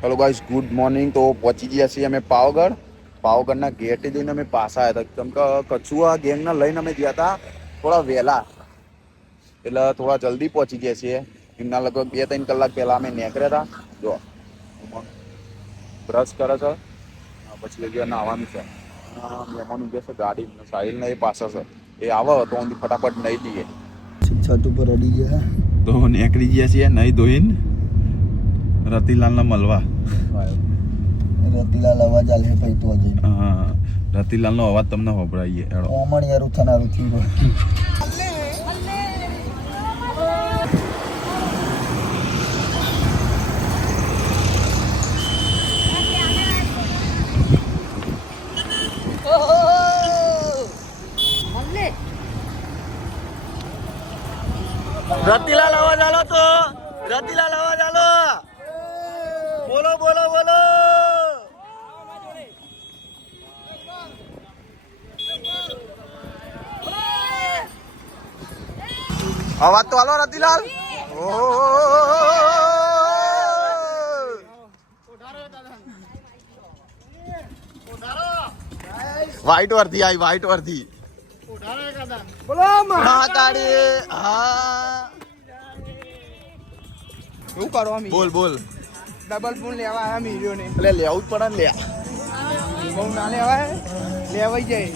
Hello guys, good morning. તો પહોંચી ગયા છીએ અમે પાવાગઢના ગેટે જઈને અમે પાછા આવ્યા હતા. કેમ કે કચ્છુઆ ગેંગને લઈને અમે ગયા હતા થોડા વહેલા, એટલે થોડા જલ્દી પહોંચી ગયા છીએ. એમના લગભગ 2-3 કલાક પહેલા અમે નીકળ્યા હતા. જો બ્રશ કરે છે, પછી જગ્યા નાહવાનું છે. મહેમાન ઉભે છે ગાડી સાહિલને એ પાછા છે, એ આવે તો ફટાફટ નહીં જઈએ. છત ઉપર અડી ગયા તો નીકળી ગયા છીએ નહીં ધોઈને રતિલાલને મળવા. રતિલાલ અવાજ આલે ભાઈ તો જઈને. હા, રતિલાલનો અવાજ તમને સંભળાઈએ. હેડો ઓમણ યાર થનારું થયું. રતિલાલ અવાજ આલો તો, રતિલાલ અવાજ આલો. બોલો બોલો બોલો. અવાજ તો આલો રતિલાલ. વ્હાઈટ વર્ધી આવી, વ્હાઈટ વર્ધી. બોલો મહાકાળી. હા, શું કરો અમે? બોલ બોલ. ડબલ ફોન લેવા આયા મીર્યો ને. એટલે લેવું જ પડે ને લે. બહુ ના લેવાય, લેવાઈ જાય.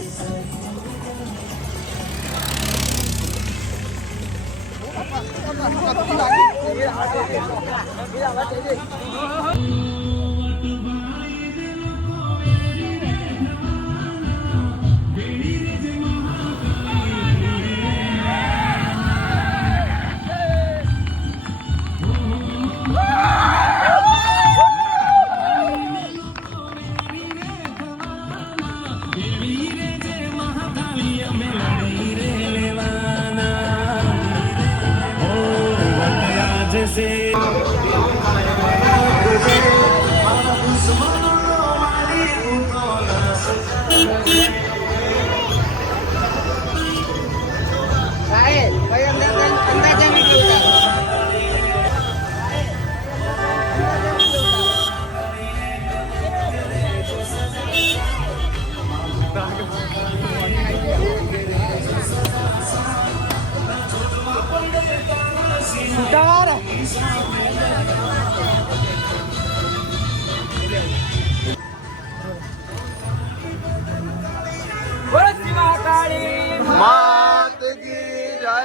માત કી જય.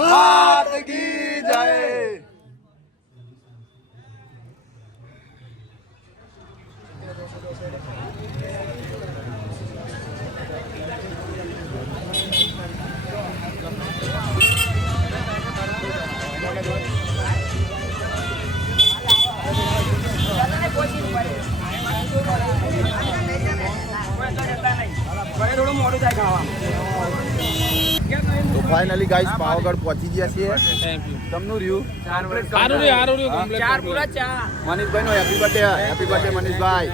માત કી જય. તો ફાઇનલી ગાઈસ પાવાગઢ પહોંચી ગયા છીએ. તમનું રહ્યું મનીષભાઈ નો હેપી બર્થડે મનીષભાઈ.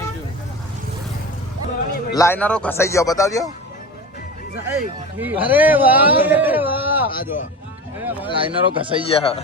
લાઈનરો ઘસાઈ ગયો, બતાવજો. અરે વાહ વાહ. આ જો લાઈનરો ઘસાઈ ગયા.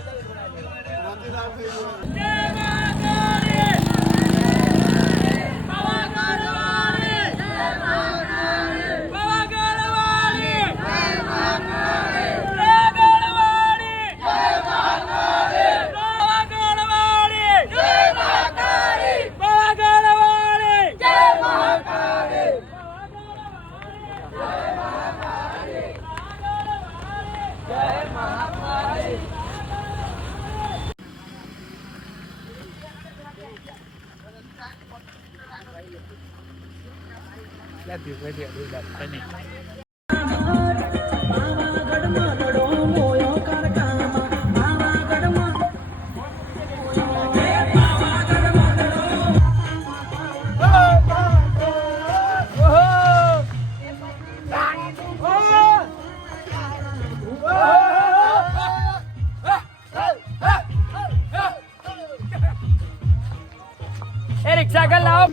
रिक्शा का लाभ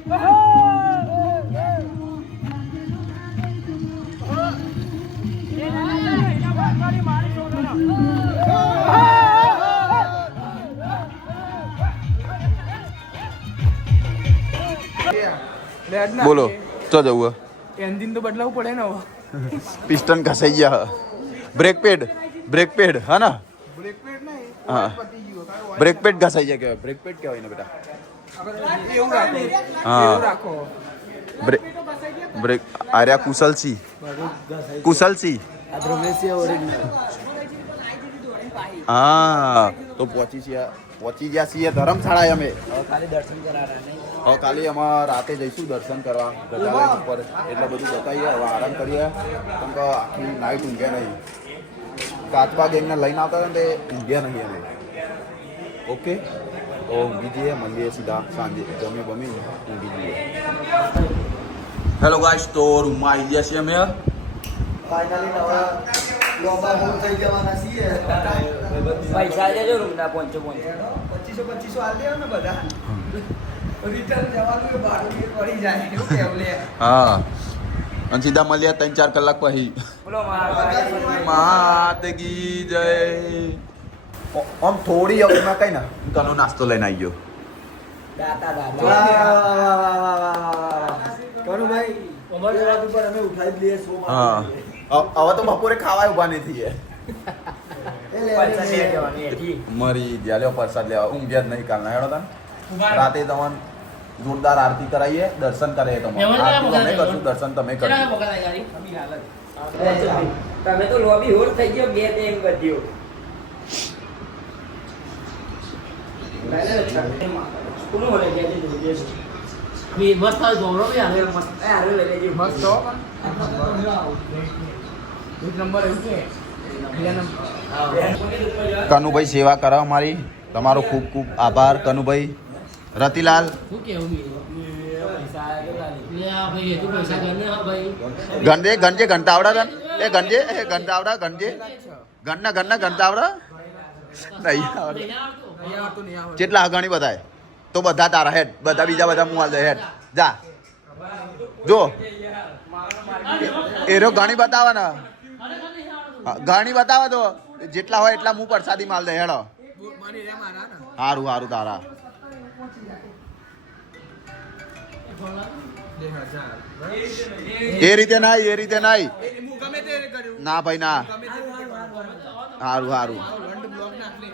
બોલો તો જવું એન્જિન તો બદલાવવું પડે ને હવે. પિસ્ટન ઘસાઈ ગયા બ્રેક પેડ હા ને બ્રેક પેડ નહીં, હા પતી ગયું. તારું બ્રેક પેડ ઘસાઈ ગયા કહેવાય બ્રેક પેડ કહેવાય ને બેટા એવું રાખો, હા. એવું રાખો. બ્રેક આર્યા કુશલસિંહ હા તો પહોંચી ગયા છીએ ધર્મશાળા અમે હવે ખાલી અમે રાતે જઈશું દર્શન કરવા ગજાનન ઉપર એટલે બધું બતાવીએ હવે આરામ કરીએ કેમ કે આખી નાઈટ ઊંઘ્યા નહીં કાચબા ગેંગને લઈને આવતા હતા ને તે ઊંઘ્યા નહીં અમે ઓકે તો ઊંઘી જઈએ મળીએ સીધા સાંજે જમે બમી ઊંઘી જઈએ હેલો ગાઈસ તો રૂમમાં આવી ગયા છીએ અમે પૈસા લેજો રૂમના 500 હા અને સીધા મળ્યા 3-4 કલાક પછી બોલો માતગી જય આમ થોડી અવરમાં કઈ ના કનો નાસ્તો લઈને આવી ગયો હા હવે તો બપોરે ખાવા ઉભા નહીં થઈએ મરી ગયા લ્યો પ્રસાદ લેવા ઊંઘ્યા જ નહીં કાલના હેડો તને રાતે તમને જોરદાર આરતી કરાવીએ દર્શન કરાવીએ તમારે આરતી અમે કરશું દર્શન તમે કરજો તમે તો લોબી હોર થઈ ગયો બે તે એમ કર્યો કોનું હોલે ગયા છે મસ્ત ગૌરવ યાર મસ્ત આરે લઈ લેજો મસ્ત હો પણ. એક નંબર એવું છે. બીજા નંબર. કનુભાઈ સેવા કરાવ મારી તમારો ખૂબ ખૂબ આભાર કનુભાઈ રતિલાલ શું કેવું પૈસા ગણે હા ભાઈ ગણજે ઘંટા આવડા એ ગણજે ગણજે ઘરના ઘંટા આવડા નહીં આવડે નહીં આવતું, નહીં આવતું. કેટલા અગાણી બતાય તો બધા તારા હેડ બધા બીજા બધા મુહાલ દે હેડ જા જો એરો ઘણી બતાવે ને ઘણી બતાવે તો જેટલા હોય એટલા હું પ્રસાદી માલ દે હેડો મારી રે મારા ને. સારું સારું તારા 2000. એ રીતે નાય હું ગમે તે કર્યું. ના ભાઈ ના ગમે તે કર્યું. સારું સારું વંડ બ્લોક નાખ લે.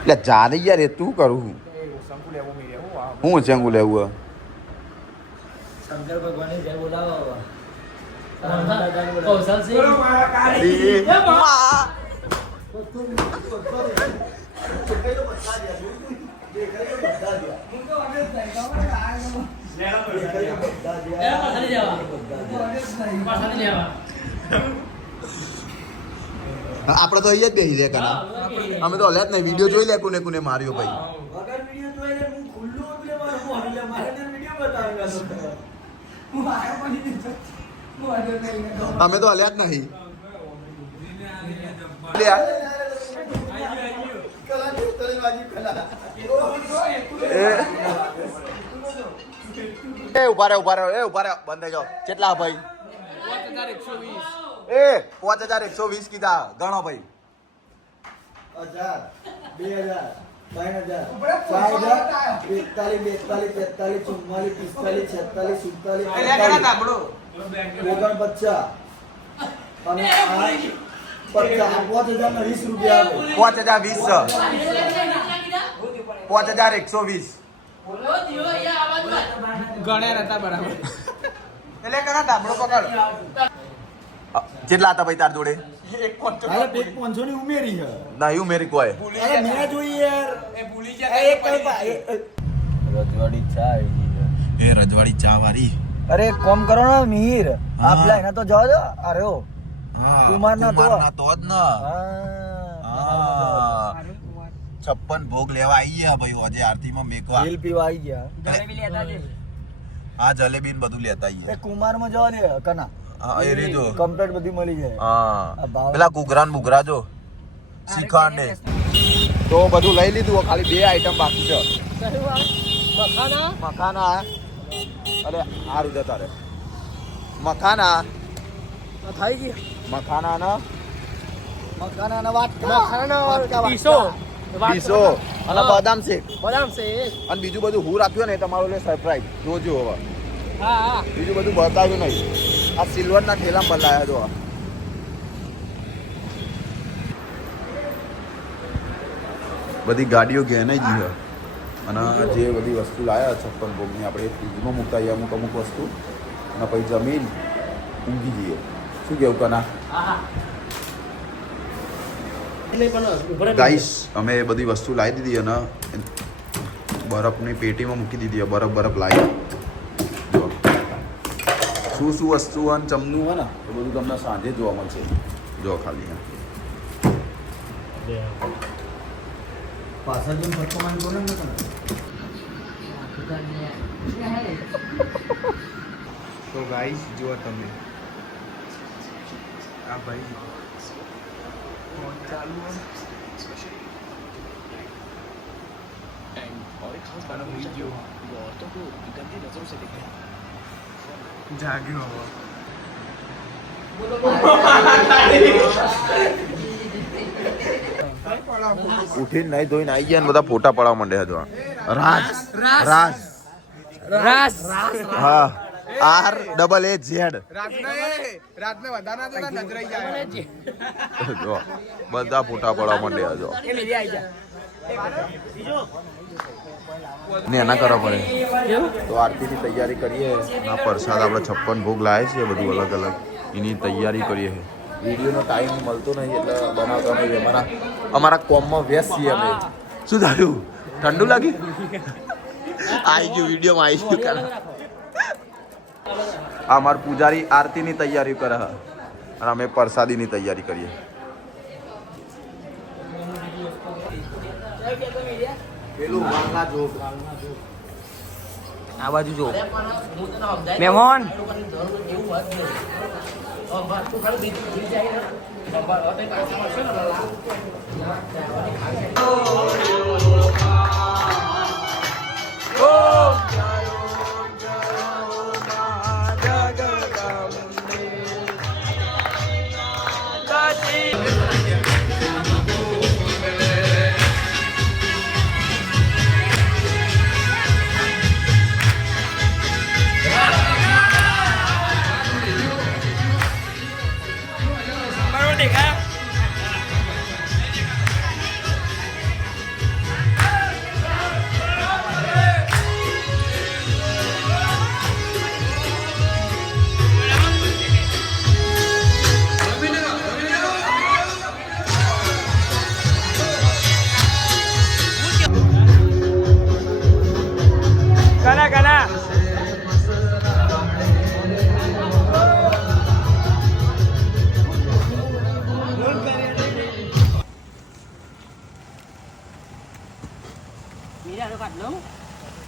એટલે જાને યાર એ તું કરું શંકુ લેવો મીરે. હું આ હું ચેંગુ લેવું શંકર ભગવાનને જય બોલાવો આપડે તો અહીંયા જ બેસી દે કના અમે તો હલ્યા જ નહીં વિડીયો જોઈ લે કોને કોને માર્યો ભાઈ અમે તો હલ્યા જ નહીં લે યાર. એ ઉભા રહે બંધ થઈ જાઓ કેટલા ભાઈ 5120. એ 5120 કીધા ગણો ભાઈ 5120 ગણ્યા નતા બરાબર. એટલે કના ડાબડો પકડ. કેટલા હતા ભાઈ તાર જોડે ઉમેરી છે. નહીં ઉમેરી કોઈ એ રજવાડી ચા વાળી અરે એક કોમ કરો ને મિહિર હા. આપલા એના તો જવા દો અરે ઓ કુમારના તો. તો જ ને હા. 56 ભોગ લેવા આવી ગયા ભાઈ આજે આરતીમાં મેકવા બિલ પીવા આવી ગયા આ જલેબી ને બધું લેતા આવીએ એ કુમારમાં જવા દે કના હા એ રીજો કમ્પ્લીટ બધી મળી જાય હા પેલા ઘૂઘરા ને બુઘરા જો શ્રીખંડ ને તો બધું લઈ લીધું ખાલી 2 આઈટમ બાકી છે મખાના અરે સારું જતા રે મખાના થઈ ગઈ મખાનાના મખાના વાત પીસો પીસો અને બદામ શેક બદામ છે અને બીજું બધું હું રાખ્યું ને તમારું લે સરપ્રાઈઝ જોજો હવે હા હા બીજું બધું બતાવ્યું નહીં આ સિલ્વરના ઠેલામાં બદલાયા જો બધી ગાડીઓ ઘેનાઈ ગઈ છે અને જે બધી વસ્તુ લાયા 56 ભોગની આપણે ફ્રીજમાં મૂકતા આવીએ અમુક વસ્તુ અને પછી જમીન ઊંઘી જઈએ શું કેવું કના ગાઈસ અમે એ બધી વસ્તુ લાવી દીધી અને બરફની પેટીમાં મૂકી દીધી બરફ લાવી જો શું વસ્તુ અને ચમનું હોય ને એ બધું તમને સાંજે જોવા મળશે જો ખાલી પાછળ જો ફટકો મારી બોલે ને તો ગાઈસ જો તમે આ ભાઈ ફોન ચાલુ હોય જાગ્યો હવે ઉઠીને નહીં ધોઈને આવી ગયા ને બધા ફોટા પાડવા માંડ્યા હતા રાજ હા RAAZ રાતને વધારે ના નજરાઈ જાય જો બધા ફોટા પાડવા માંડ્યા જો ને એના કરવા પડે તો આરતીની તૈયારી કરીએ આ પ્રસાદ આપણે 56 ભોગ લાવે છે બધું અલગ અલગ એની તૈયારી કરીએ છે વિડીયોનો ટાઈમ મળતો નહીં એટલે બનાવતા નહીં અમારા કોમમાં વ્યસ્ત છીએ અમે શું થયું ઠંડુ લાગી આવી ગયું વિડીયોમાં આવી ગયું આ અમાર પૂજારી આરતીની તૈયારી કરે છે અને અમે પ્રસાદીની તૈયારી કરીએ પેલું વાંગા જોગ આ બાજુ જો મહેમાન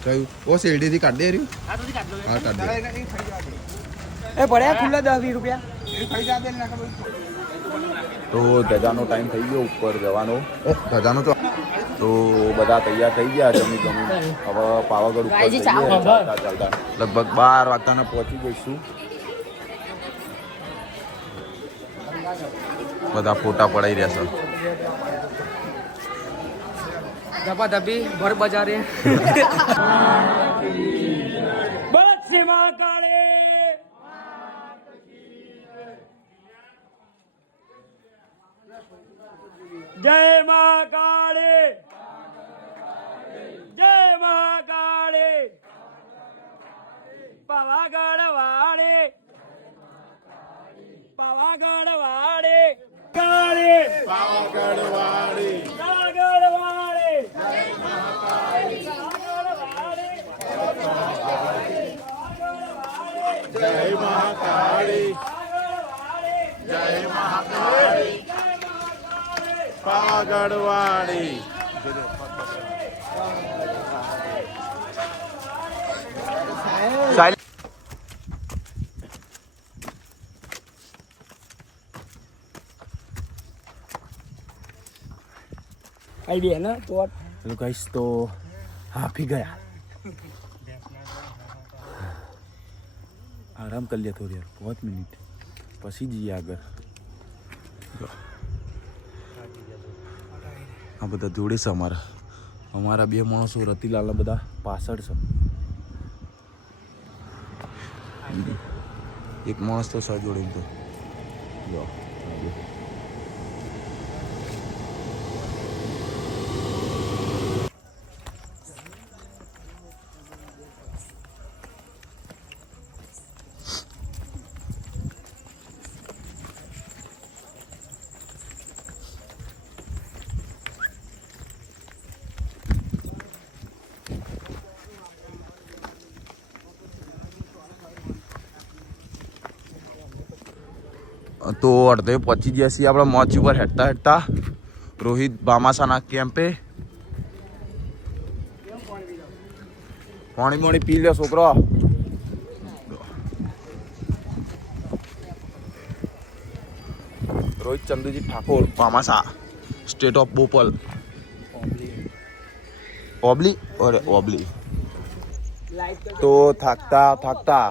કયું ઓ શેરડીથી કાઢ દે રહ્યું હા કાઢ દે એ પડ્યા ખુલ્લા 10-20 રૂપિયા તો ધજાનો ટાઈમ થઈ ગયો ઉપર જવાનો ધજાનો તો બધા તૈયાર થઈ ગયા જમી હવે પાવાગઢ ઉપર ચાલતા લગભગ 12 વાગ્યાને પહોંચી જઈશું બધા ફોટા પડાઈ રહ્યા છે ધપાધપી ભર બજારે બસ સીમા કાળે જય મા કાળે જય મા કાળે પાવાગઢ વાળે પાવાગઢ વાળે કાળે પાવાગઢ વાળે પાવાગઢ વાળે જય મહાકાળી જય મહાકાળી પાવાગઢવાડી आई भी है ना तो हेलो गाइस तो हाफी गया आराम कर लिया थोड़ी देर बहुत मिनट પછી જઈએ આગળ. આ બધા જોડે છે અમારા 2 માણસો રતિલાલના બધા પાછળ છે. એક માણસ તો સર જોડે તો જો તો અડધે પહોંચી ગયા છીએ આપણે મોચ ઉપર હેઠતા રોહિત બામાસાના કેમ્પે. પાણી પી લે છોકરો. રોહિત ચંદુજી ઠાકોર બામાસા સ્ટેટ ઓફ બોપલ ઓબલી. તો થાકતા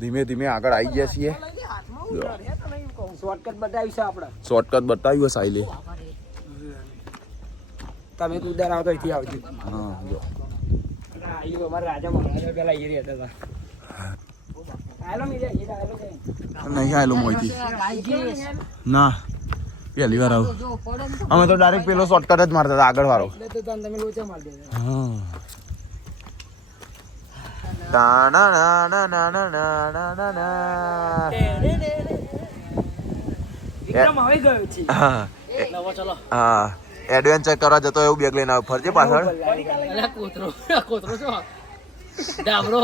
ધીમે આગળ આવી ગયા છીએ. શોર્ટકટ બતાવ્યું છે આપણે. શોર્ટકટ બતાવ્યું સાઈલે. તમે કુદર આવતો અહીંથી આવજો. હા જો અમારા રાજા મહારાજા પેલા એ રહેતા હતા. આયલો મીડિયા એ આયલો કે નહીં આવેલું મોઈથી ના પહેલી વાર આવું. અમે તો ડાયરેક્ટ પેલો શોર્ટકટ જ મારતા હતા આગળ વાળો. એટલે તો તમે લોચા મારી દેતા. હા વિક્રમ આવી ગયો છે. હા એડવેન્ચર કરવા જતો એવું બેગ લઈને આવ્યો. ફરજે પાછળ કોતરો છો ડાબરો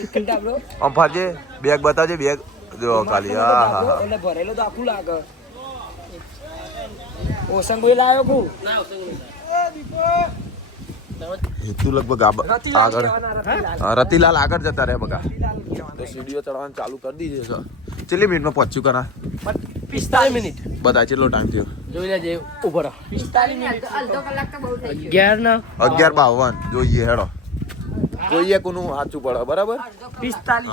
એક ડાબલો આમ ફરજે. બેગ બતાવજે. બેગ જો ખાલી. હા હા એટલે ભરેલો તો આખું લાગે. ઓસંગ કોઈ લાવ્યો કુ હેતુ લગભગ આગળ રતિલાલ આગળ જતા રહે બગા. તો સીડીઓ ચડવાનું ચાલુ કરી દીધી છે. કેટલી મિનિટમાં પહોંચ્યું કરા? 45 મિનિટ. બધા કેટલો ટાઈમ થયો જોઈ લેજે ઉપર 45 મિનિટ. અડધો કલાક તો બહુ થઈ 11:52 જોઈએ. હેડો જોઈએ કોનું સાચું પડે. બરાબર 45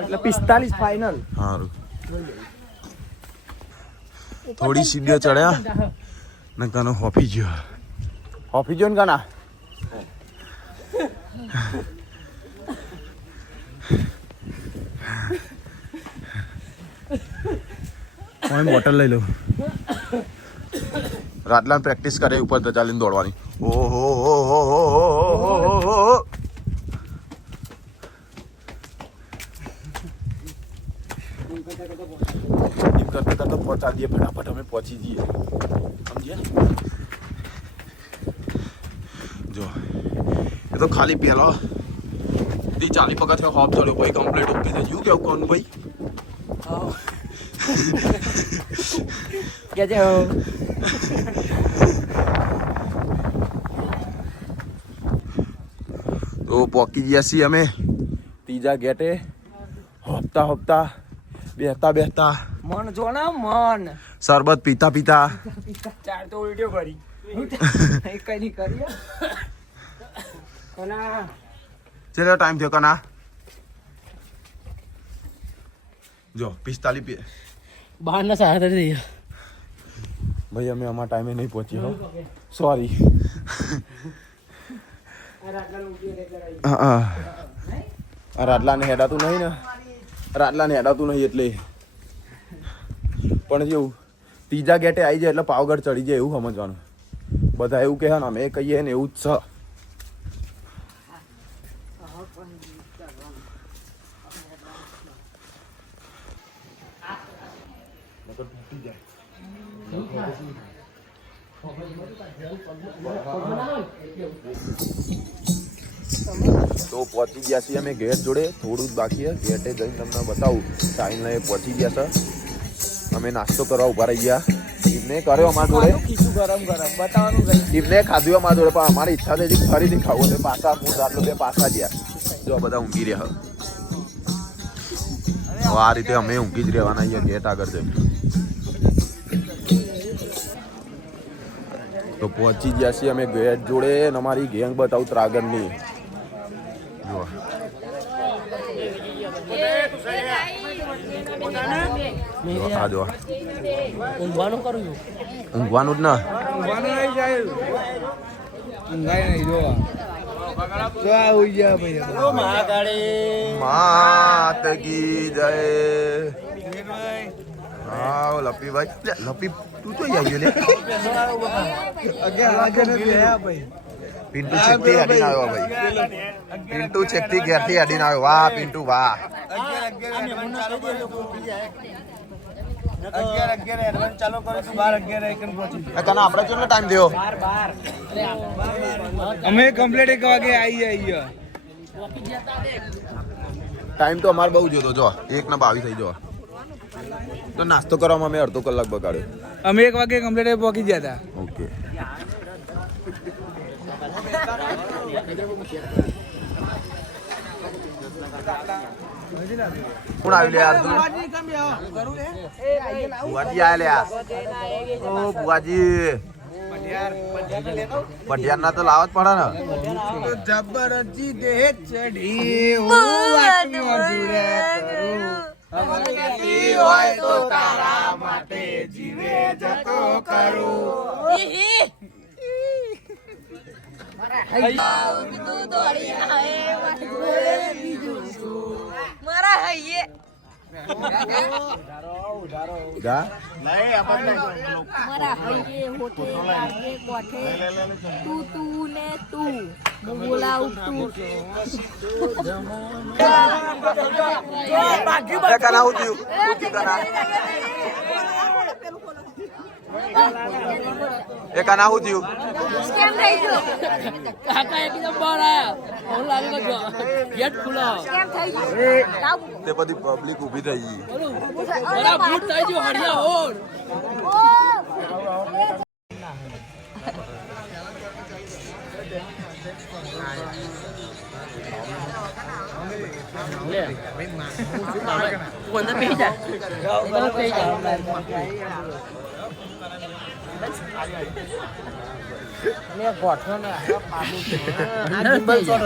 એટલે 45 ફાઇનલ. સારું. થોડી સીડીઓ ચડ્યા ને કાનો હોફી ગયો ને કાના. બોટલ લઈ લો. રાતલા પ્રેક્ટિસ કરે ઉપર તો ચાલીને દોડવાની. ઓહો કરતા પહોંચા દઈએ. ફટાફટ અમે પહોંચી જઈએ. સમજ્યા? જો એ તો ખાલી પેલો 40 પગથિયા હોપ ચડ્યો ભાઈ. કમ્પ્લીટ ઓકે છે. શું કેવું કોણ ભાઈ? કે જે તો પહોંચી ગયા છીએ અમે ત્રીજા ગેટે. હોપતા બેસતા મન જો ને મન શરબત પીતા ચાર તો ઉલટ્યો કરી કઈ નહીં કરી. કોના ચેટલો ટાઈમ થયો કના? જો 45 બહારના સાડા થઈ ગયા ભાઈ. અમે અમારા ટાઈમે નહીં પહોંચી હો. સોરી. રાટલાને હેડાતું નહીં ને. રાટલાને હેડાતું નહીં એટલે. પણ જેવું ત્રીજા ગેટે આવી જાય એટલે પાવગઢ ચડી જાય એવું સમજવાનું. બધા એવું કહે ને અમે કહીએ ને એવું જ છે. તો પહોંચી ગયા છીએ અમે ગેટ જોડે. થોડું જ બાકી છે. ગેટે જઈને તમને બતાવું. સાઈન એ પહોંચી ગયા છે. અમે નાસ્તો કરવા ઉભા રહી ગયા. ઇવને કર્યો અમારા જોડે. ખીચું ગરમ બતાવવાનું રહી. ઇવને ખાધું અમારા જોડે. પણ અમારી ઈચ્છા થઈ ફરીથી ખાવું એટલે પાછા હું આટલું 2 પાછા ગયા. જો બધા ઊંઘી રહ્યા. હવે આ રીતે અમે ઊંઘી જ રહેવાના અહીંયા ગેટ આગળ જઈને. તો પહોંચી ગયા છીએ અમે ગેટ જોડે. અને અમારી ગેંગ બતાવું ત્રાગરની. આ જો ઊંઘવાનું કરું છું. ઊંઘવાનું જ ના માત કી જય. હા લપીભાઈ લપી તું તો આવી ગયો ને. પિન્ટુ છેકથી હેડીને આવ્યો ભાઈ. પિન્ટુ છેકથી ઘેરથી હેડીને આવ્યો. વાહ પિન્ટુ વાહ. તને આપણે કેટલો ટાઈમ થયો? અમે કમ્પ્લીટ 1 વાગે આવી ટાઈમ તો અમારે બહુ જોતો જો 1:22 થઈ જો. તો નાસ્તો કરવામાં અમે અડધો કલાક બગાડ્યો. અમે 1 વાગે કમ્પ્લીટ પહોંચી ગયા હતા. ઓકે. કોણ આવી લે યાર તું? બુઆજી આયા લે યાર. ઓ બુઆજી પટિયાર ના તો લાવત પડે ને. જબરજી દેહ ચઢી હું જોડે હોય તો તારા માટે જીવે જતો કરું. મારા હૈયે જા મારા હૈયે હોઠે લાગે કોઠે તું ને તું હું બોલાવું તું. એ કના હું થયું? એ કના હું થયું? કેમ થઈ ગયું? કાકા એકદમ બહાર આયા. હું લાવી ગયો. ગેટ ખુલ્લો. કેમ થઈ ગયું? તે બધી પબ્લિક ઊભી થઈ ગઈ. બરા ભૂત થઈ ગયો હરિયા હોડ. લે તું અંદર બેસી જા. અંદર બેસી જા.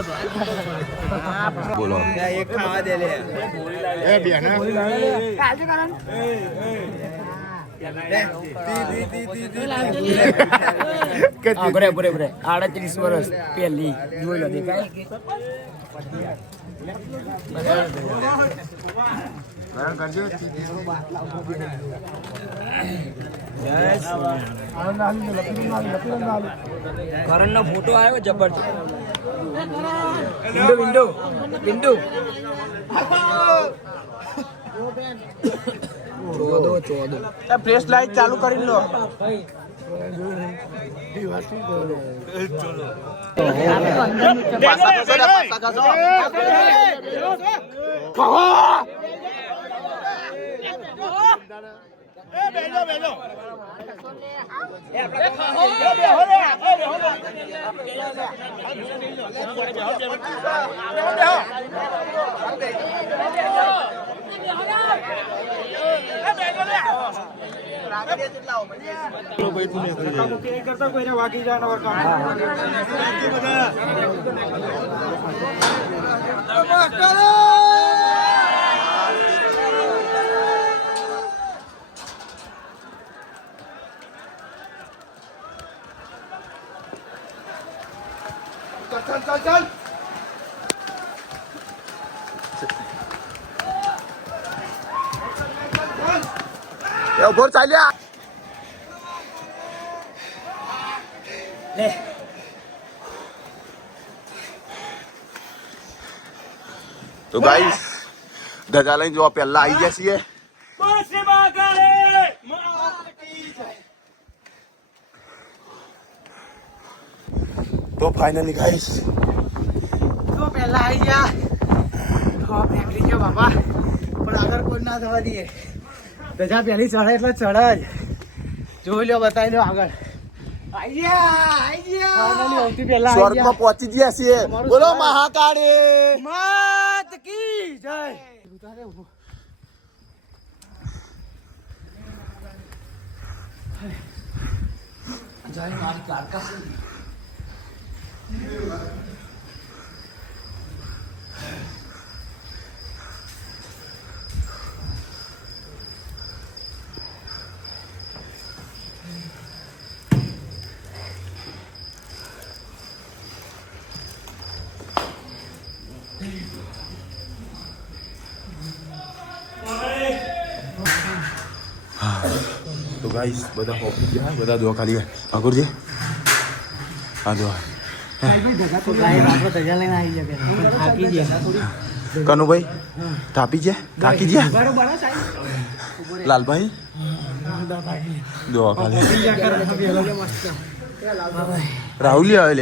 બોલો એક ખાવા દે લે. એ બેન કાજુ કરો બરે 38 વર્ષ પહેલી જોઈ લો દેખાય. કરણ નો ફોટો આવ્યો જબરજસ્ત. Window window window 14 flash light ચાલુ કરી લો. चल ઉભો ચાલ્યા. તો ગાઈસ ધજા લઈને જો પહેલા આવી ગયા છીએ. તો ફાઇનલી ગાઈસ તો પહેલા આવી ગયા તો ફેંકલી ગયો બાપા, પણ આગળ કોઈ ના થવા દઈએ. ધજા પહેલી ચડે એટલે ચડે જ. જોઈ લો, બતાવી લો આગળ. આવી ગયા સૌથી પહેલા સ્વર્ગમાં પહોંચી ગયા છીએ. બોલો મહાકાળી માત કી જય. જય મારી કાકા. તો ગાઈસ બધા ઓફિસ ગયા, બધા દુઆ ખાલી આગળ છે. હા દુઆ કનુભાઈ થાપી ગયા લાલભાઈ દુઆ ખાલી રાહુલ આવે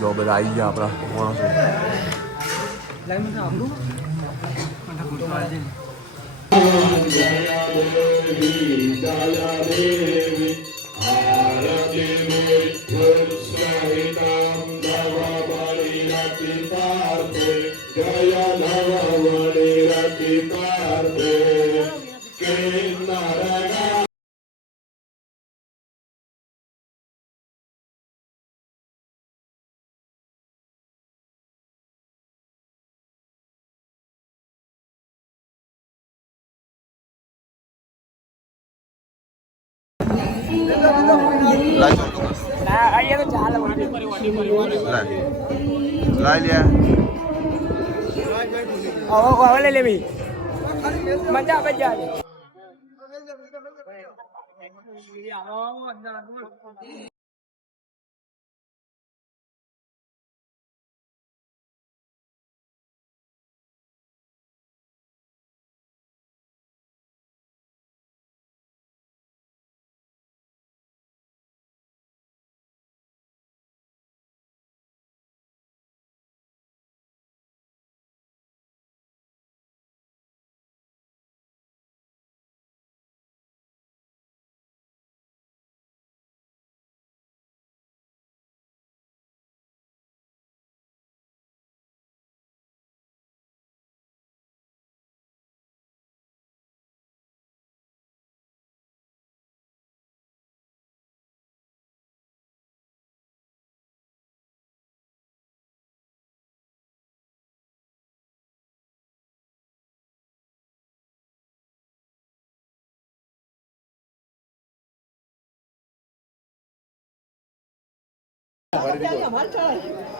જો બધા આવી ગયા આપણા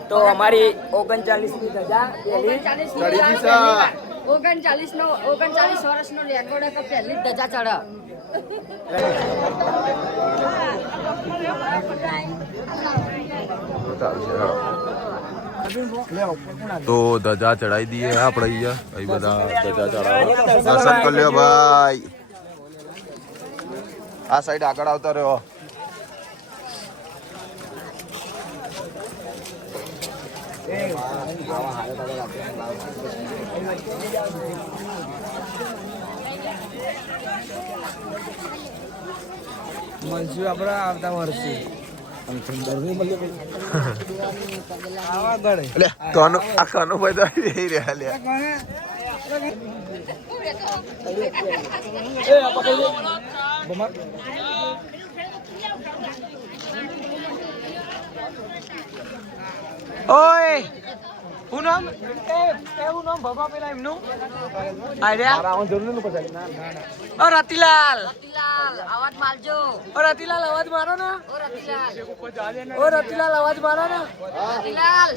તો અમારી 39મી ધજા 39 વર્ષનો રેકોર્ડ હતો, પહેલી જ ધજા ચડે. તો ધજા ચડાવી દઈએ આપણે અહીં બધા ધજા ચડાવવા દર્શન કરી લ્યો ભાઈ. આ સાઈડ આગળ આવતા રહ્યો. મળશું આપણે આવતા વર્ષે કનો ભાઈ રહ્યા લે. ઓય હું નામ એવું નામ બાબા પેલા એમનું આર્યા ઓ રતિલાલ અવાજ મારજો. ઓ રતિલાલ અવાજ મારો ને ઓ રતિલાલ અવાજ મારો ને રતિલાલ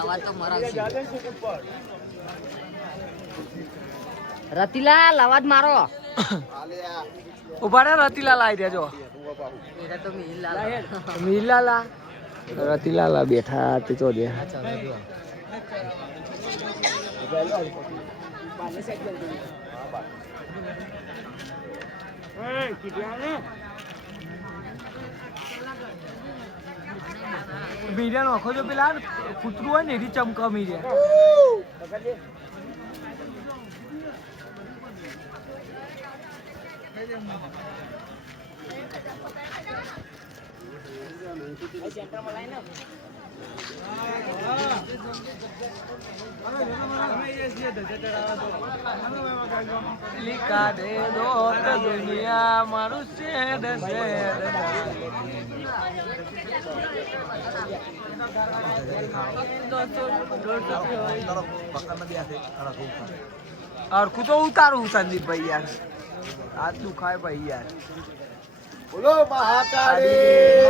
અવાજ તો મરાવશે. રતિલાલ અવાજ મારો. ઉભા રે રતિલાલ આવી રહ્યા જો મીરલાલા રતિલાલા બેઠા તે તો દે મીડિયા આખો જો પેલા કૂતરું હોય ને એની ચમકા મીડિયા लिखा दे दो तो दुनिया मारू से और खुद तो उतारू संदीप भाई यार हाथ दुखाए भाई यार બોલો મહાકાળી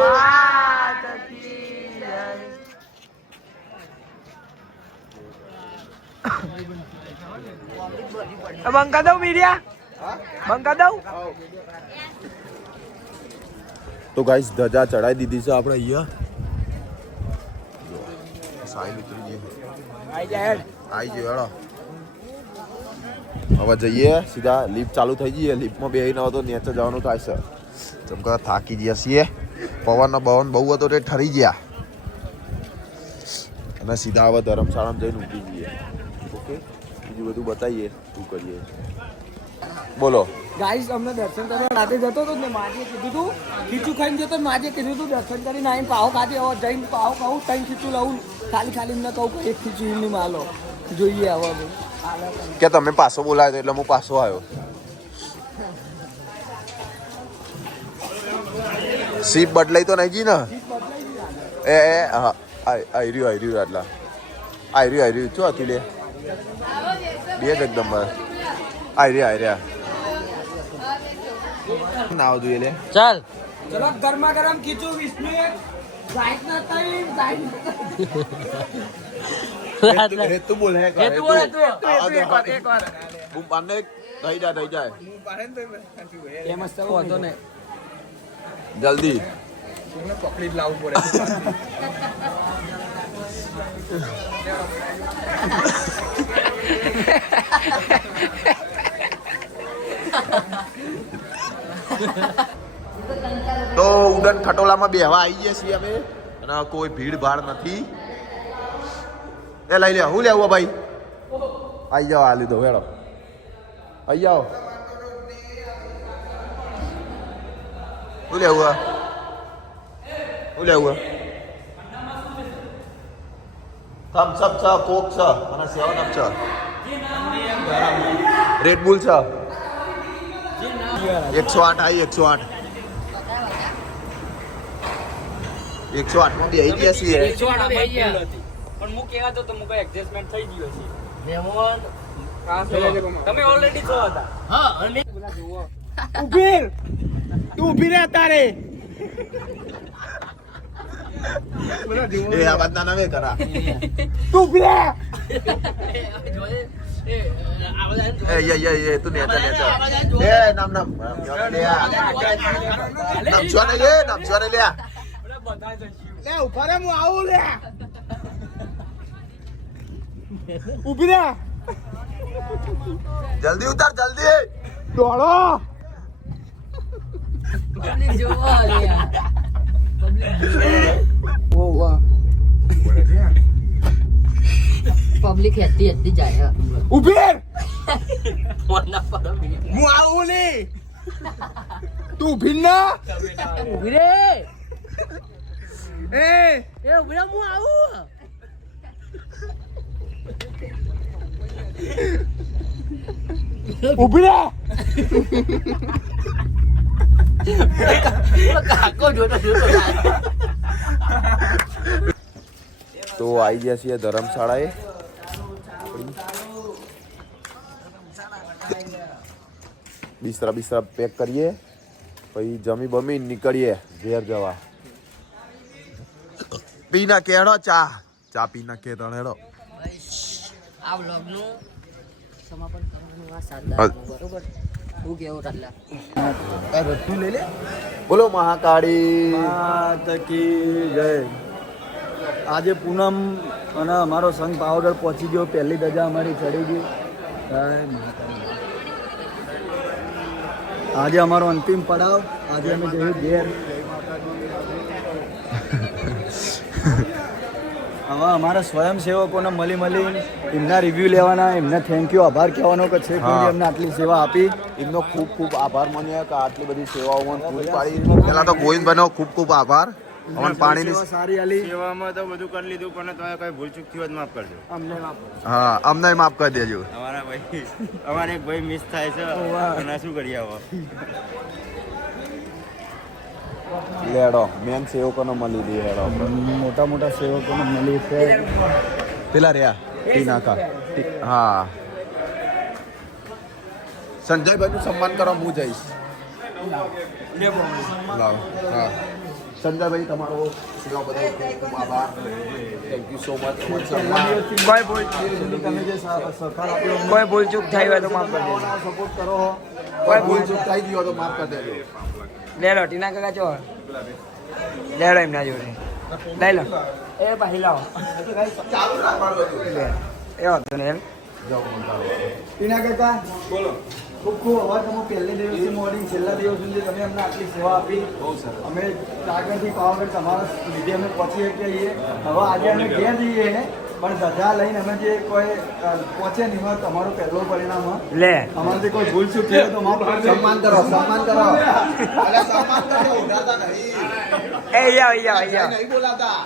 બંકા દઉં મીડિયા બંકા દઉં. તો ગાઈસ ધજા ચડાઈ દીધી છે આપણે અહીંયા. સાઈલ ઉતરી ગઈ. આવી ગયો હેડો. હવે જઈએ સીધા લિફ્ટ ચાલુ થઈ જઈએ. લિફ્ટમાં બેહીને હવે તો નીચે જવાનું થાય છે. જેમ કે થાકી ગયા છીએ. પવન બહુ હતો તે ઠરી ગયા અને સીધા હવે ધર્મશાળામાં જઈને ઉઠી જઈએ. ઓકે બીજું બધું બતાવીએ શું કરીએ. બોલો ગાઈસ અમને દર્શન કરવા રાતે જતો હતો ને માજે કીધું તું ખીચું ખાઈને જતો માજે કીધું તું દર્શન કરીને આવીને પાવ ખાધી હવે જઈને પાવ ખાવું ત્રણ ખીચું લાવું ખાલી એમને કહું કે એક ખીચું એમની માલો જોઈએ હવે કે તમે પાછો બોલાયો એટલે હું પાછો આવ્યો. સીટ બદલાઈ તો નહીં ગઈ ને? એ હા આવી રહ્યું આટલા આવી રહ્યું શું હતી લે બે જ એકદમ આવી રહ્યા નાવ જોઈએ લે. ચાલ ચલો ગરમા ગરમ ખીચું 20 મિનિટ સાઈડ ના થઈ તું બોલ હે તું બોલ તું એક વાર બૂમ પાડને થઈ જાય એમ જ તો હતો ને જલ્દી પકડી જ લાવવું પડે. તો ઉડન ખટોલામાં બેહવા આવી ગયા છીએ અમે અને કોઈ ભીડ ભાડ નથી. એ લઈ લે હું લેવું ભાઈ આવી જાઓ. આ લીધો હેડો આવી જાઓ. શું લેવું શું લેવું થમ્સ અપ છે કોક છે અને 7 અપ છે રેડ બુલ છે 108 આવી 108 માં બેહી ગયા છીએ. પણ હું કેવા તો તમે કોઈ એડજસ્ટમેન્ટ થઈ ગયો છે મેમોન તમે ઓલરેડી છો હતા. હા અને ઉભી તું ઉભી રહે તારે એ આ વાત ના કરા. તું ઉભી રહે એ તું નેચા એ નામ લે નામ છોને લે લે ઉભા રે હું આવું લે ઉભી રે જલ્દી ઉતાર જલ્દી દોડો પબ્લિક જોવો લે પબ્લિક હેતી જાય ઉભી મોના પર હું આવું લે તું ઉભી ના ઉભી રે એ ઉભી રે હું આવું ઉભી રે કાકો જોતો તો આવી ગયા છીએ ધર્મશાળાએ. બિસ્તરા પેક કરીએ પછી જમી બમી નીકળીએ ઘેર જવા. પી નાખે હેડો ચા પી નાખીએ તણ હેડો. આ વ્લોગનું સમાપન કરવાનું આ સાદા બરોબર હું કેવું તાલા રત્તુ લઈ લે. બોલો મહાકાળી માતા કી જય. આજે પૂનમ અને અમારો સંઘ પાવાગઢ પહોંચી ગયો. પહેલી ધજા અમારી ચડી ગઈ. આજે અમારો અંતિમ પડાવ. આજે અમે જઈએ ઘેર. હવે અમારા સ્વયંસેવકોને મળી એમના રિવ્યુ લેવાના, એમને થેન્ક યુ આભાર કહેવાનો કે છે કે એમને આટલી સેવા આપી. એમનો ખૂબ આભાર માનીએ કે આટલી બધી સેવાઓ મને પૂરી પાડી. પહેલા તો ગોવિંદભાઈનો ખૂબ આભાર. અમને પાણીની સારી આલી. સેવામાં તો બધું કરી લીધું પણ તમે કઈ ભૂલ ચૂક થયું હોય તો માફ કરજો. હા અમને માફ કરી દેજો. અમારે એક ભાઈ મિસ થાય છે અને શું કરીએ હવે. લેડો મેન સેવકોને મળી દે હેડો. મોટા સેવકોને મળી છે. પેલા રહ્યા ટીનાકા. હા સંજયભાઈ નું સન્માન કરો હું જઈશ. લે પોમડી. લાવો હા સંજયભાઈ તમારો સેવા બદલ ખૂબ ખૂબ આભાર થેન્ક યુ સો મચ કોઈ ભૂલ તમે જે સહકાર આપ્યો કોઈ ભૂલચૂક થઈ હોય તો માફ કરી દેજો. સપોર્ટ કરો કોઈ ભૂલ ચૂક થઈ ગયો તો માફ કરી દેજો. લે લો ટીના કાકા ચો લે લો એમના જોડે લઈ લો એ ભાઈ લાવો ચાલુ રાખવાનું હતું. એ વાંધો નહીં એમ ટીના કાકા બોલો. ખૂબ ખૂબ આભાર તમે પહેલે દિવસથી મોર્નિંગ છેલ્લા દિવસ સુધી તમે અમને આટલી સેવા આપી. અમે આગળથી પાવાગઢ તમારા લીધે અમે પહોંચી શકીએ છીએ. હવે આજે અમે ઘેર જઈએ ને પણ ધજા લઈને અમે જે કોઈ પહોંચે નહીં હોય તમારું પહેલું પરિણામ હોય. લે અમારાથી કોઈ ભૂલ ચૂક થઈ તો માફ કરજો. સન્માન કરો સન્માન કરો અરે સન્માન કરો ઉડાતા નહીં એ આવ નહીં બોલાતા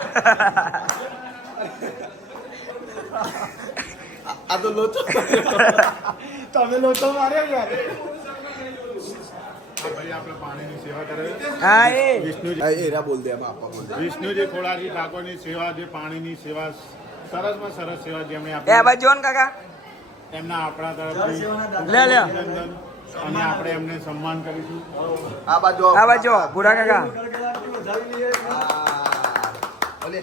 આ તો લોચો તમે લોકો માર્યો યાર. હા એ એરા બોલ દે એમાં આપવા બોલ દે. વિષ્ણુજી ખોડાજી ઠાકોરની સેવા જે પાણીની સેવા સરસમાં સરસ સેવા જેમણે એ આપી બાજુ જો ને કાકા એમના આપણા તરફથી લે લે અભિનંદન અને આપણે એમને સન્માન કરીશું. આ બાજુ આ બાજુ જો, ભૂરા કાકા અલે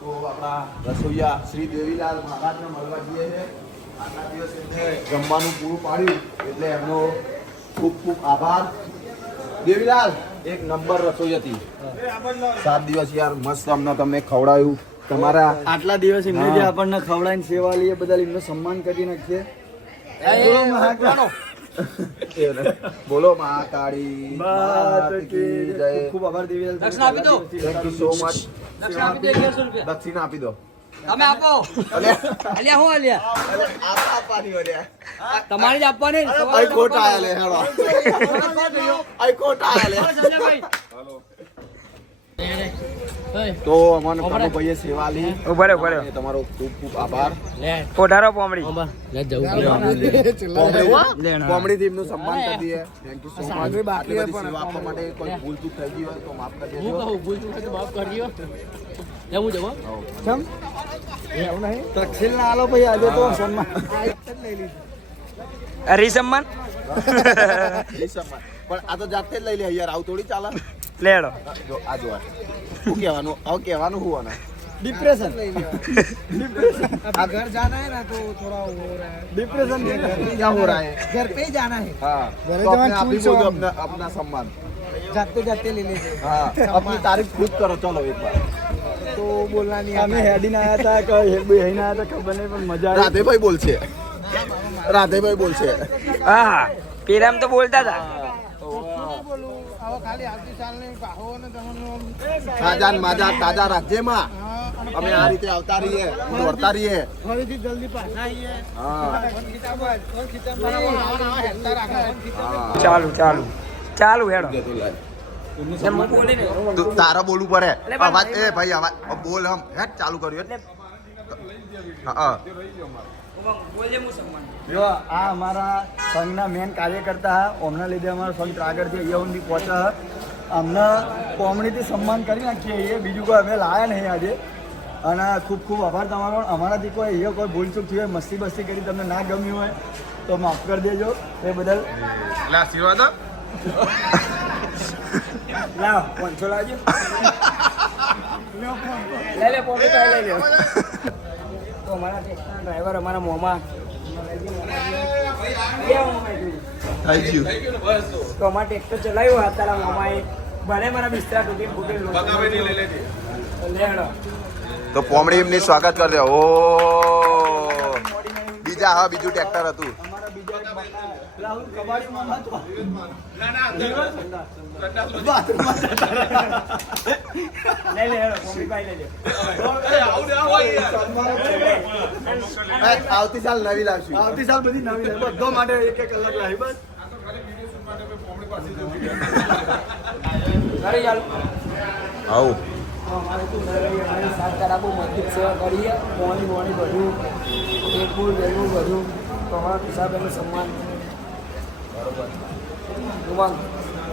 તો આપણા રસોઈયા શ્રી દેવીલાલ મહારાજને મળવા જઈએ છે. આટલા દિવસ એમને જમવાનું પૂરું પાડ્યું એટલે એમનો ખૂબ ખૂબ આભાર. દેવીલાલ એક નંબર રસોઈ હતી. 7 દિવસ યાર મસ્ત અમને તમને ખવડાવ્યું. તમારા આટલા દિવસ એમને જે આપણને ખવડાવીને સેવા લઈએ બદલ એમનું સન્માન કરી નાખીએ. બોલો મહાકાળી માત કી જય. ખૂબ ખૂબ આભાર Devilal. Thank you so much. દક્ષિણા આપી દો. તમે આપો અલ્યા હું અલ્યા આપવાની હોય તમારી જ આપવાની ને. આઈ કોટ આયા લે હેડો આઈ કોટ આયા લે. તો અમન કાનો ભાઈએ સેવા લી. ઉભા રહ્યો એ તમારો ખૂબ ખૂબ આભાર. પોઢારો પોમડી કોમડી થી એમનું સન્માન કરી દઈએ. Thank you so much. આટલી બધી સેવા આપવા માટે કોઈ ભૂલ ચૂક થઈ ગઈ હોય તો માફ કરી દેજો. તક્ષિલ ના આલો ભાઈ આજે તો સન્માન. રીસમ્માન ઈ સન્માન. પણ આ તો જાતે જ લઈ લે યાર આવું થોડી ચાલે. લેડો જો આ જો શું કહેવાનું હવે કહેવાનું શું આને डिप्रेशन अब घर जाना है ना तो थोड़ा हो रहा है. डिप्रेशन क्या हो रहा है घर पे ही जाना है. हाँ घरे तो अपने जवान आप ही चूल बोलो चौन. अपना अपना सम्मान. जाते जाते ले लेते. हाँ अपनी तारीफ खुद करो चलो एक बार. तो बोलना नहीं અમે आता है. હેડીને આયા હતા કે હેડી આયા હતા ખબર નહીં પણ મજા આવી. રાધેભાઈ બોલ છે રાધેભાઈ બોલ છે. હા પેલામ તો બોલતા હતા બોલું હવે ખાલી આવતી સાલની પાહો ને તમને તાજા ને માજા તાજા રાખજે માં. અમે આ રીતે આવતા રહીએ દોડતા રહીએ. ફરીથી જલ્દી પાછા આવીએ. હા હા ચાલુ ચાલુ ચાલુ હેડો જતું લાય. એમ બોલી ને તું તારા બોલવું પડે અવાજ એ ભાઈ અવાજ બોલ હમ હેટ ચાલુ કર્યું હા બોલજે હું સન્માન જો આ અમારા સંઘના મેન કાર્યકર્તા ઓમના લીધે અમારો સંઘ ત્રાગડથી અહીંયા સુધી પહોંચ્યા. અમને કોમડીથી સન્માન કરી નાખીએ છીએ. બીજું કોઈ અમે લાયા નહીં આજે. અને ખૂબ ખૂબ આભાર તમારો. અમારાથી કોઈ અહીંયા કોઈ ભૂલચૂક થઈ હોય મસ્તી બસ્તી કરી તમને ના ગમ્યું હોય તો માફ કરી દેજો. એ બદલ લાવ 500 લાવજો. લે લે પોકે તો લઈ લે તો અમારા ટેક્સના ડ્રાઈવર અમારા મોમાં થેન્ક યુ. તો અમારા ટ્રેક્ટર ચલાવ્યું હતા તારા મોમાએ ભલે મારા બિસ્તરા તૂટી ફૂટી લેડો તો પોમડી એમની સ્વાગત કરી દે. ઓ બીજા હા બીજું ટ્રેક્ટર હતું. અમારા બીજા એક બંદા રાહુલ કબાડીમાં હતો. લઈ લે હેડો પોમડી ભાઈ લઈ લે આવતી સાલ નવી લાવશું. આવતી સાલ બધી નવી લાવી. બધો માટે એક એક કલાક લાવી બસ. ઘરે ચાલો આવું અમારે તો અમારી સાત કરાબો મજબૂત સેવા કરીએ મોણી મોણી બધું એકું લેવું બધું તો અમારા પિસાબેનનું સન્માન બરોબર ઉમંગ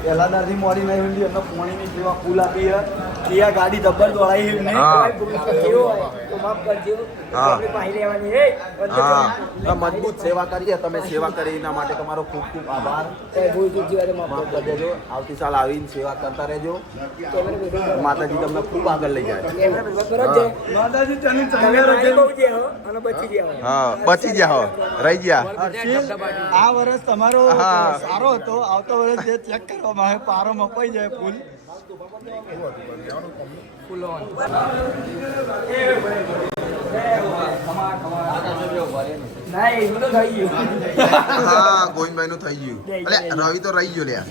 પહેલા દારથી મોડી નહીં ઊંડી એમને પાણીની સેવા ફૂલ આપી છે ત્યાં ગાડી જબ્બર દોડાઈ છે એમને હા. કેવું હોય તો માફ કરજો હા. આપણે પાણી લેવાની હે હા મજબૂત સેવા કરીએ તમે સેવા કરી એના માટે તમારો ખૂબ ખૂબ આભાર ભૂલ ચૂક જેવા માફ માફ કરી દેજો આવતી સાલ આવીને સેવા કરતા રહેજો માતાજી તમને ખૂબ આગળ લઈ જાય માતાજી તને તમે ચાલ્યા મારી રાખે. બહુ જે હો અને બચી ગયા હો. હા બચી ગયા હો રહી ગયા હર્ષિલ, આ વર્ષ તમારો હા. સારો હતો આવતો વર્ષ જે ચેક કરવામાં આવે પારો મપાઈ જાય ફૂલ ના એવું તો થઈ ગયું હા ગોવિંદભાઈ નું થઈ ગયું એટલે રવિ તો રહી ગયો લ્યા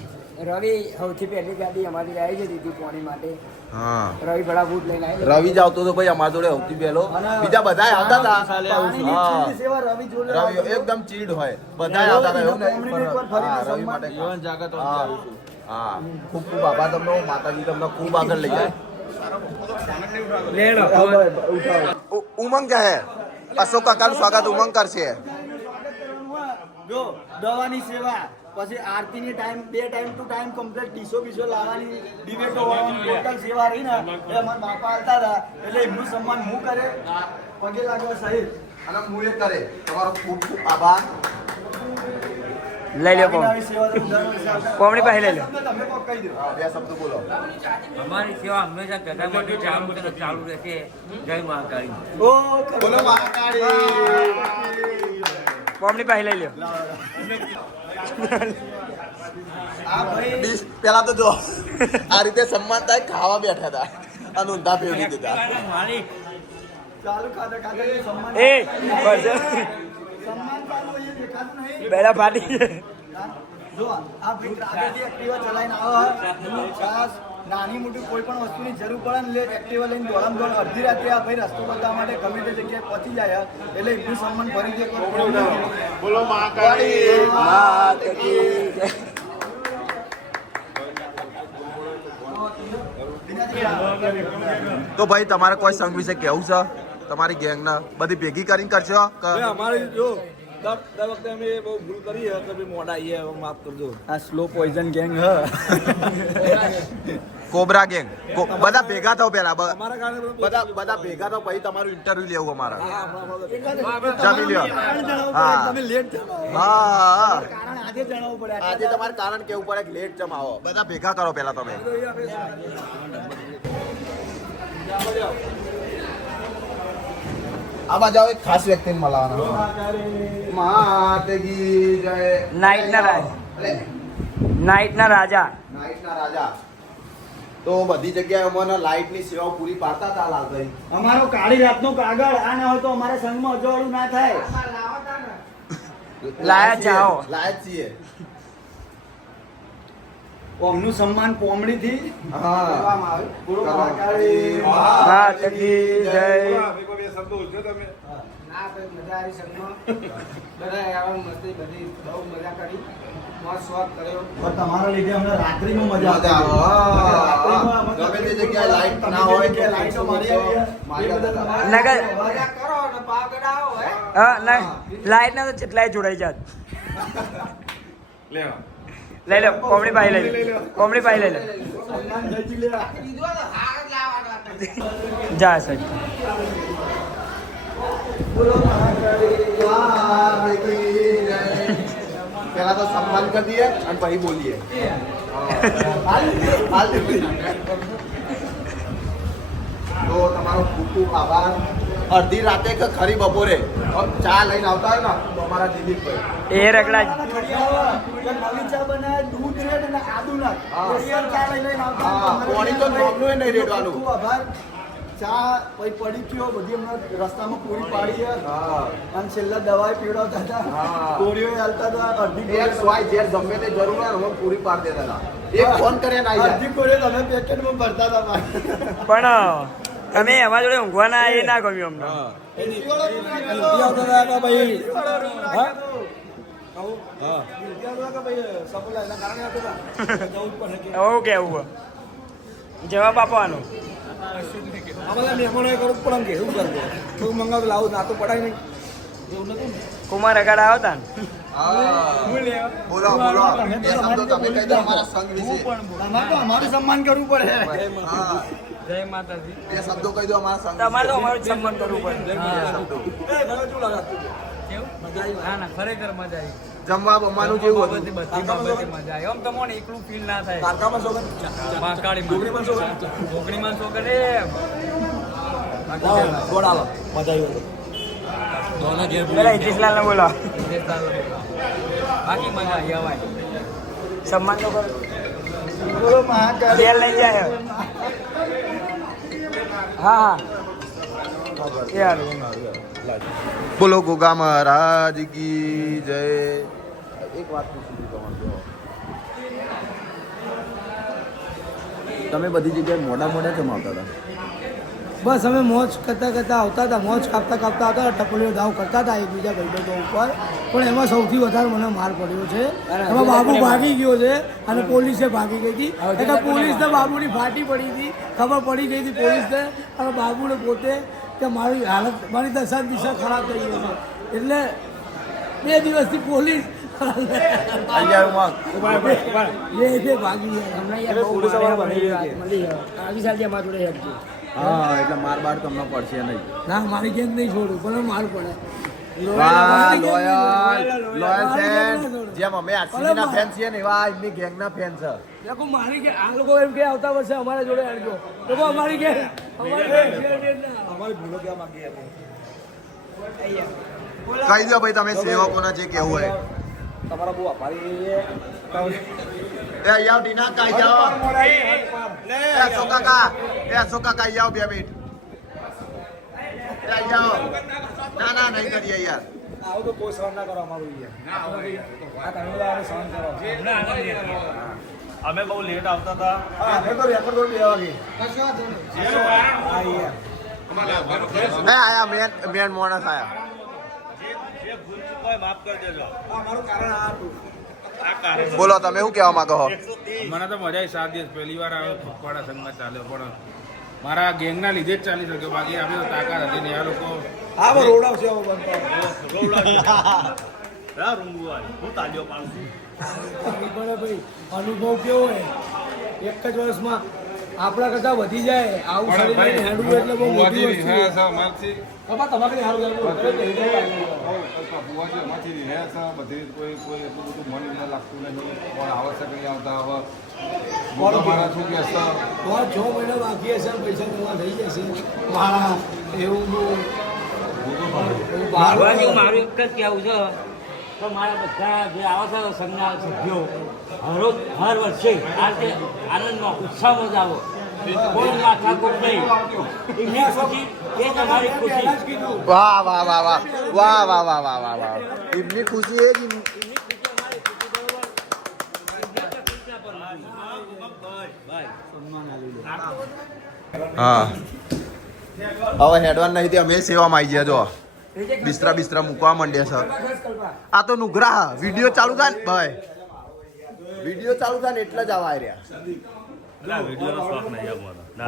રવિ સૌથી પહેલી ગાડી અમારી આવી છે દીદી પાણી માટે હા રવિ ફટાફટ લઈને આવી રવિ જ આવતો તો ભાઈ અમારા જોડે સૌથી પહેલો બીજા બધા આવતા હતા પાણીની હા. ચીલની સેવા રવિ જોડે રવિ એકદમ ચીડ હોય બધા આવતા હતા એવું નહીં કોમડીને એકવાર ફરીને હા, રવિ સન્માન માટે હા. હા ખૂબ ખૂબ આભાર તમને માતાજી તમને ખૂબ આગળ લઈ જાય ઉમંગ क्या है अशोक काका નું સ્વાગત ઉમંગ કરશે જો દવાની સેવા પછી આરતીની time 2 time two time complete ડીસો બીસો લાવવાની ડિબેટો હોવાની ટોટલ સેવા રહી ને એ અમારા બાપા આવતા હતા એટલે એમનું સન્માન હું કરે પગે લાગવા સહિત અને હું એ કરે તમારો ખૂબ ખૂબ આભાર લઈ લો આવી આવી સેવા તો દર વર્ષે આવતા. કોમડી પાસે લઈ લો. તમે કોક કહી દો બે શબ્દ બોલો અમારી સેવા હંમેશા ગધા માટે ચાલુ રહેશે. જય મહાકાળી. ઓ બોલો મહાકાળી કોમડી પાસે લઈ લો. આ ભાઈ પેલા તો જો આ રીતે સન્માન થાય ખાવા બેઠા હતા અને ઊંધા ફેરવી દીધા માલિક ચાલુ ખાતે ખાતે સન્માન એ બસ સન્માન ચાલુ એ દેખાતું નહીં બેડા ફાટી જો આ ભાઈ ટ્રાફિકથી એક્ટિવા ચલાવીને આવે ખાસ નાની મોટી કોઈ પણ વસ્તુની જરૂર પડે ને એટલે એક્ટિવા લઈને દોડામ દોડ અડધી રાત્રે આ ભાઈ રસ્તો બતાવવા માટે ગમે તે જગ્યાએ પહોંચી જાય એટલે એમનું સન્માન ફરી દે બોલો મહાકાળી તો ભાઈ તમારે કોઈ સંઘ વિશે કેવું છે તમારી ગેંગના બધી ભેગી કરીને કરશો અમારી જો દર વખતે અમે બહુ ભૂલ કરી છે કે ભાઈ મોડા આવીએ હવે માફ કરજો આ સ્લો પોઈઝન ગેંગ હ કોબરા ગેંગ બધા ભેગા થાવ પેલા અમારા કારણે બધા બધા ભેગા થાવ પછી તમારું ઇન્ટરવ્યુ લેવું અમારા કારણ જમી લ્યો જણાવવું હા. પડે તમે લેટ જણાવો હા કારણ આજે જણાવવું પડે આજે તમારે કારણ કેવું પડે કે લેટ જમ આવો બધા ભેગા કરો પેલા તમે આ બાજુ આવો એક ખાસ વ્યક્તિને મળવાનો માતગી જય નાઈટના રાજા નાઈટના રાજા નાઈટના રાજા તો બધી જગ્યાએ અમને લાઇટની સેવાઓ પૂરી પાડતા હતા લાલભાઈ અમારો કાળી રાતનો કાગળ આ ના હોય તો અમારા સંઘમાં અજવાળું ના થાય લાયા જાઓ. લાયક છીએ ઓમનું સન્માન પોમડીથી હા કરવામાં આવે બોલો મહાકાળી માતકી જય બે શબ્દો ઉછળો તમે ના ભાઈ મજા આવી સંગમાં બધા આવ્યા મસ્તી બધી બહુ મજા કરી મસ્ત સ્વાદ કર્યો પણ તમારા લીધે અમને રાત્રિમાં મજા મજા આવે. રાત્રિમાં અમે ગમે તે જગ્યાએ લાઈટ ના હોય તો લાઈટો મારી આવી મારી એ બદલ આવી. તમારો નગર મજા કરો અને પાગડ આવો હે હા ના લાઈટ ના તો કેટલાય જોડાઈ જાત લેવા લઈ લો કોમડી પાસે લઈ લો કોમડી પાસે લઈ લો સન્માન ખેંચી લેવા કીધું તો હાર જ લાવવાનો જા સાહેબ બોલો મહાકાળી માતકી જય. પહેલા તો સન્માન કરી દઈએ અને પછી બોલીએ હાલ દીધી. તો તમારો ખૂબ ખૂબ આભાર અડધી રાતે કે ખરી બપોરે ચા લઈને આવતા હોય ને તો અમારા દિલીપભાઈ એ રગડા જ. નવી ચા બનાવે દૂધ રેડ અને આદુ નાખ હા. સ્પેશિયલ ચા લઈને આવતા હા, અમારા પાણી તો નોમનું ય નહીં રેડવાનું. ખૂબ આભાર ચા પછી પડી ગયો બધી અમને રસ્તામાં પૂરી પાડી છે હા અને છેલ્લા દવાઈ પીવડાવતા હતા હા. ગોળીઓ હાલતા હતા અડધી એક સ્વાય ઝેર ગમે તે જરૂર હોય ને અમે પૂરી પાડી દેતા હતા એક ફોન કરીને આવી જાય અડધી ગોળીઓ તમે પેકેટમાં ભરતા હતા પાછા. પણ અમે અમારા જોડે ઊંઘવાના એ ના ગમ્યું અમને ભાઈ હા એવું કેવું જવાબ આપવાનો અમારા મહેમાનો કરવું પડે કે શું કરવું શું મંગાવું લાવું ના તો પડાય નહીં એવું નતું ને કુમાર અગાડ આવતા ને બોલો બોલો બે શબ્દો તમે કહી દો અમારા સંઘ વિશે. તમારે તો અમારું સન્માન કરવું પડે. હા, જય માતાજી. બે શબ્દો કહી દો અમારા સંઘ તમારે તો વિશે. અમારું જ સન્માન કરવું પડે. બે શબ્દો. કેવું? ના ના ખરેખર મજા આવી. જમવા બમવાનું કેવું હતું? બધી બાબતે મજા આવી. આમ તમને એકલું ફીલ ના થાય. કાકામાં સોગન મહાકાળી ડુંગળીમાં સોગન ઢોકળીમાં શું કરે? ગોળ આલો મજા આવી ધોના ઘેર પેલા ઇતિશલાલ ને બોલો બાકી મજા આવી હવાય. સન્માન તો કરો બોલો મહાકાળી. જેલ લઈ જાય હા યાર બોલો ગોગા મહારાજ કી જય. એક વાત પૂછી હતી તમારે. તમે બધી જગ્યાએ મોડા મોડા કેમ આવતા હતા? બસ અમે મોજ કરતાં કરતાં આવતા હતા, મોજ કાપતા કાપતા આવતા હતા, ટપલીઓ દાવ કરતા હતા એકબીજા ભાઈબંધો ઉપર. પણ એમાં સૌથી વધારે મને માર પડ્યો છે. એમાં બાબુ ભાગી ગયો છે અને પોલીસે ભાગી ગઈ હતી. એટલે પોલીસને બાબુની ફાટી પડી હતી, ખબર પડી ગઈ હતી પોલીસને અને બાબુને પોતે કે મારી હાલત, મારી દશા દિશા ખરાબ થઈ ગઈ છે. એટલે 2 દિવસથી પોલીસ ભાગી ગયા. હા, એટલે માર બાર તમને પડશે નહીં. ના મારી ગેંગ નહીં છોડું પણ માર પડે. વાહ, લોયલ ફેન. જેમ અમે આરસીબી ના ફેન છીએ ને એવા એમની ગેંગ ના ફેન છે. લોકો મારી ગેંગ, આ લોકો એમ કે આવતા વર્ષે અમારા જોડે આવજો. લોકો અમારી ગેંગ, અમારી ભૂલો ક્યાં માંગી હતી. કહી દો ભાઈ તમે સેવકોના જે કેવું હોય. તમારા બહુ આભારી એ આવ ડીના કાઈ જાઓ. એ અશોક કાકા, આઈ જાઓ 2 મિનિટ. આઈ જાઓ. ના ના નહીં કરીએ યાર. આવું તો કોઈ સહન ના કરો અમારું આ તમે સહન કરો અમે બહુ લેટ આવતા હતા. રેકોર્ડ 2 વાગે. એ આયા મેન માણસ આયા. જે ભૂલ ચૂક હોય માફ કરી દેજો. અમારું કારણ આ હતું. આ કારણ બોલો તમે શું કહેવા માંગો છો? મને તો મજા આવી. 7 દિવસ પહેલી વાર આવ્યો પખવાડા સંઘમાં ચાલ્યો, પણ મારા ગેંગના લીધે જ ચાલી શક્યો. બાકી આપણે તો તાકાત હતી ને આ લોકો હા બહુ રોવડાવશે આવો બનતો હું તાલીઓ પાડું ભાઈ અનુભવ કેવો હોય, એક જ વર્ષમાં આપણા કરતા વધી જાય. આવું શરીર લઈને હેડવું એટલે બહુ મોટી વસ્તુ છે. તમારે સારું પાંચ 6 મહિના બાકી હશે, પૈસા જમા થઈ જશે. મારા એવું ભગવાનજી, મારું એક જ કહેવું છે તો મારા બધા જે આવે છે સંઘના સભ્યો હર વર્ષે આ રીતે આનંદમાં ઉત્સાહમાં જ આવો. કોઈ માથાકૂટ નહીં. એમની ખુશી એ તમારી ખુશી. વાહ વાહ વાહ વાહ વાહ વાહ વાહ વાહ વાહ વાહ. એમની ખુશી એ જ. હા, હવે હેડવાન નહીં તે અમે સેવામાં આવી ગયા. જો બિસ્તરા મૂકવા માંડ્યા છે. આ તો નુગરા વિડીયો ચાલુ થાય ને ભાઈ, વિડીયો ચાલુ થાય ને એટલે જ આવા રહ્યા.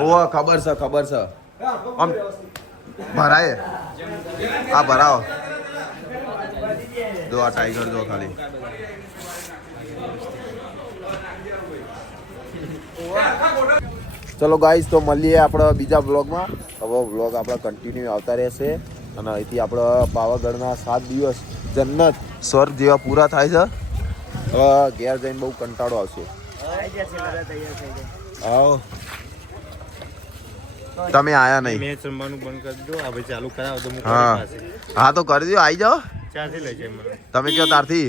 ઓહ, ખબર છે આમ ભરાય. આ ભરાવો. જો આ ટાઈગર જો ખાલી. ચલો ગાઈસ, તો મળીએ આપણે બીજા વ્લોગમાં. હવે વ્લોગ આપણા કન્ટિન્યુ આવતા રહેશે અને અહીંથી આપણે પાવાગઢના 7 દિવસ જન્નત સ્વર્ગ જેવા પૂરા થાય છે. હવે ઘેર જઈને બહુ કંટાળો આવશે. આવો, તમે આયા નહીં. મેચ રમવાનું બંધ કરી દો. હવે ચાલુ કરાવો તો હા તો કરી દો, આવી જાઓ. ચાથી લઈ જાય મને. તમે કયો તારથી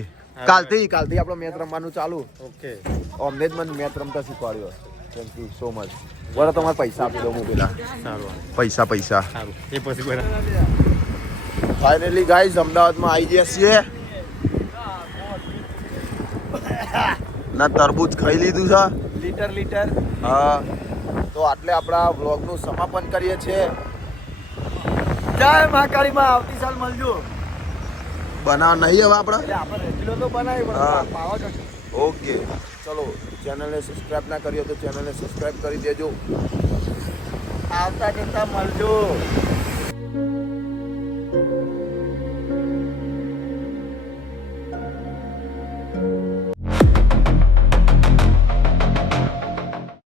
કાલથી આપણે મેચ રમવાનું ચાલુ. ઓકે, અમને જ મને મેચ રમતા શીખવાડ્યો. Thank you so much. બરાબર, તમારે પૈસા આપી દો હું પેલા. સારું પૈસા સારું. એ પછી બરાબર. ફાઇનલી ગાઈઝ અમદાવાદમાં આવી ગયા છીએ. ના તરબૂચ ખાઈ લીધું છે લીટર. હા, તો આટલે આપણા વ્લોગનું સમાપન કરીએ છીએ. જય મહાકાળીમાં. આવતી સાલ મળજો. બનાવ નહીં હવે આપણે. આપણે રેગ્યુલર તો બનાવી હા. પણ પાવાગઢ. ઓકે, ચલો. ચેનલને સબસ્ક્રાઇબ ના કરી હોય તો ચેનલને સબસ્ક્રાઇબ કરી દેજો. આવતા જતા મળજો.